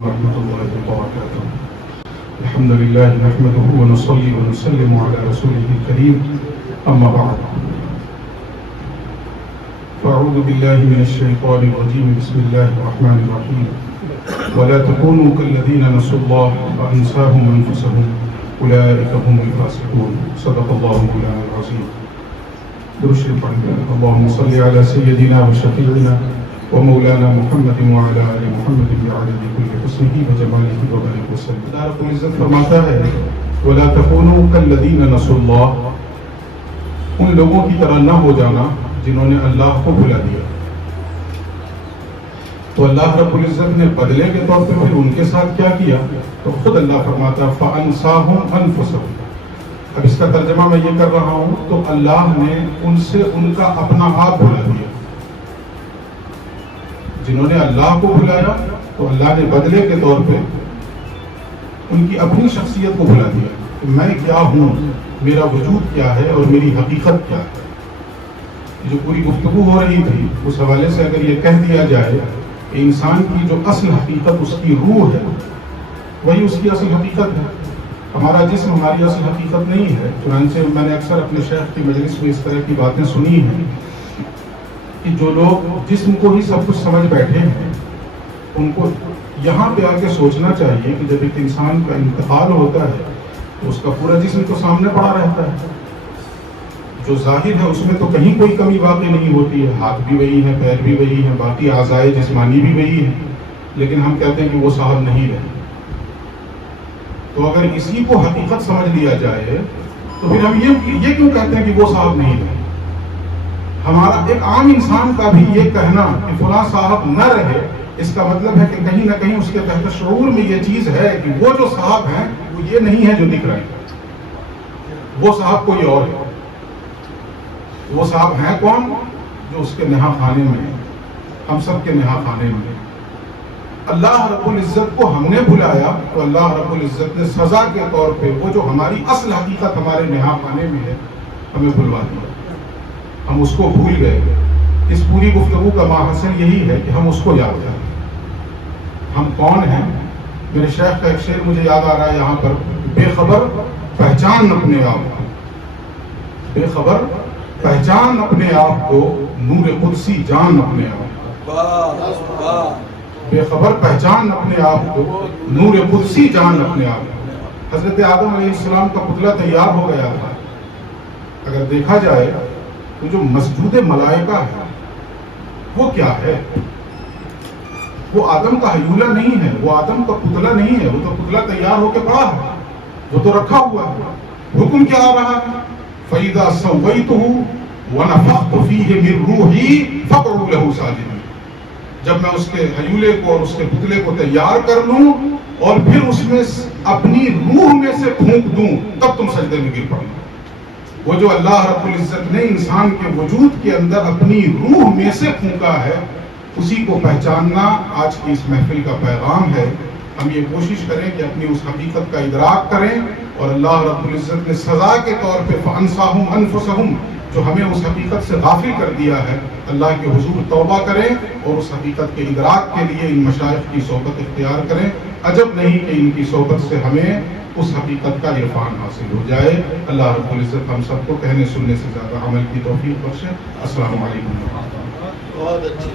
ورحمة الله وبركاته. الحمد لله نحمده ونصلي ونسلم على رسوله الكريم أما بعد فأعوذ بالله من الشيطان الرجيم بسم الله الرحمن الرحيم ولا تكونوا كالذين نسوا الله فأنساهم أنفسهم أولئك هم الفاسقون صدق الله مولانا العظيم. درود پڑھیں اللهم صل على سيدنا وشفيعنا ومولانا محمد وعلى آل محمد بعدد كل حسنه وجماله وبارك وسلم. اللہ رب العزت فرماتا ہے ولا تكونوا كالذين نسوا الله، ان لوگوں کی طرح نہ ہو جانا جنہوں نے اللہ کو بھلا دیا. تو اللہ رب العزت نے بدلے کے طور پہ پھر ان کے ساتھ کیا کیا؟ تو خود اللہ فرماتا فَأَنْسَاهُمْ أَنفُسَهُمْ. اب اس کا ترجمہ میں یہ کر رہا ہوں تو اللہ نے ان سے ان کا اپنا آپ بھلا دیا. جنہوں نے اللہ کو بھلایا تو اللہ نے بدلے کے طور پہ ان کی اپنی شخصیت کو بھلا دیا کہ میں کیا ہوں، میرا وجود کیا ہے اور میری حقیقت کیا ہے. جو پوری گفتگو ہو رہی تھی اس حوالے سے اگر یہ کہہ دیا جائے کہ انسان کی جو اصل حقیقت اس کی روح ہے وہی اس کی اصل حقیقت ہے. ہمارا جسم ہماری اصل حقیقت نہیں ہے. چنانچہ میں نے اکثر اپنے شیخ کی مجلس میں اس طرح کی باتیں سنی ہیں کہ جو لوگ جسم کو ہی سب کچھ سمجھ بیٹھے ہیں ان کو یہاں پہ آ کے سوچنا چاہیے کہ جب ایک انسان کا انتقال ہوتا ہے تو اس کا پورا جسم تو سامنے پڑا رہتا ہے. جو ظاہر ہے اس میں تو کہیں کوئی کمی واقع نہیں ہوتی ہے. ہاتھ بھی وہی ہے، پیر بھی وہی ہے، باقی اعضائے جسمانی بھی وہی ہے، لیکن ہم کہتے ہیں کہ وہ صاحب نہیں رہے. تو اگر اسی کو حقیقت سمجھ لیا جائے تو پھر ہم یہ کیوں کہتے ہیں کہ وہ صاحب نہیں رہے؟ ہمارا ایک عام انسان کا بھی یہ کہنا کہ فلاں صاحب نہ رہے، اس کا مطلب ہے کہ کہیں نہ کہیں اس کے تحت شعور میں یہ چیز ہے کہ وہ جو صاحب ہیں وہ یہ نہیں ہے جو دکھ رہے ہیں، وہ صاحب کوئی اور ہے. وہ صاحب ہیں کون؟ جو اس کے نہا خانے میں ہیں، ہم سب کے نہا خانے میں ہیں. اللہ رب العزت کو ہم نے بھلایا تو اللہ رب العزت نے سزا کے طور پہ وہ جو ہماری اصل حقیقت ہمارے نہا خانے میں ہے ہمیں بھلوا دیا. ہم اس کو بھول گئے. اس پوری گفتگو کا ماحصل یہی ہے کہ ہم اس کو یاد کریں. ہم کون ہیں؟ میرے شیخ کا ایک شعر مجھے یاد آ رہا ہے یہاں پر، بے خبر پہچان اپنے آپ کو، بے خبر پہچان اپنے آپ کو، نور قدسی جان اپنے آپ کو. بے خبر پہچان اپنے آپ کو، نور قدسی جان اپنے آپ کو. حضرت آدم علیہ السلام کا پتلا تیار ہو گیا تھا. اگر دیکھا جائے تو جو مسجود ملائکہ ہے وہ کیا ہے؟ وہ آدم کا حیولہ نہیں ہے، وہ آدم کا پتلا نہیں ہے. وہ تو پتلا تیار ہو کے پڑا ہے، وہ تو رکھا ہوا ہے. حکم کیا آ رہا ہے؟ فَإِذَا سَوَّيْتُهُ وَنَفَخْتُ فِيهِ مِن رُوحِي فَقْعُوا لَهُ سَاجِدِينَ. جب میں اس کے حیولے کو اور اس کے پتلے کو تیار کر لوں اور پھر اس میں اپنی روح میں سے پھونک دوں تب تم سجدے میں گر پڑنا. وہ جو اللہ رب العزت نے انسان کے وجود کے اندر اپنی روح میں سے پھونکا ہے اسی کو پہچاننا آج کی اس محفل کا پیغام ہے. ہم یہ کوشش کریں کہ اپنی اس حقیقت کا ادراک کریں اور اللہ رب العزت نے سزا کے طور پہ فَأَنْسَاهُمْ أَنفُسَهُمْ جو ہمیں اس حقیقت سے غافل کر دیا ہے اللہ کے حضور توبہ کریں اور اس حقیقت کے ادراک کے لیے ان مشائخ کی صحبت اختیار کریں. عجب نہیں کہ ان کی صحبت سے ہمیں اس حقیقت کا عرفان حاصل ہو جائے. اللہ رب العزت ہم سب کو کہنے سننے سے زیادہ عمل کی توفیق بخشے. السلام علیکم ورحمۃ اللہ. بہت اچھی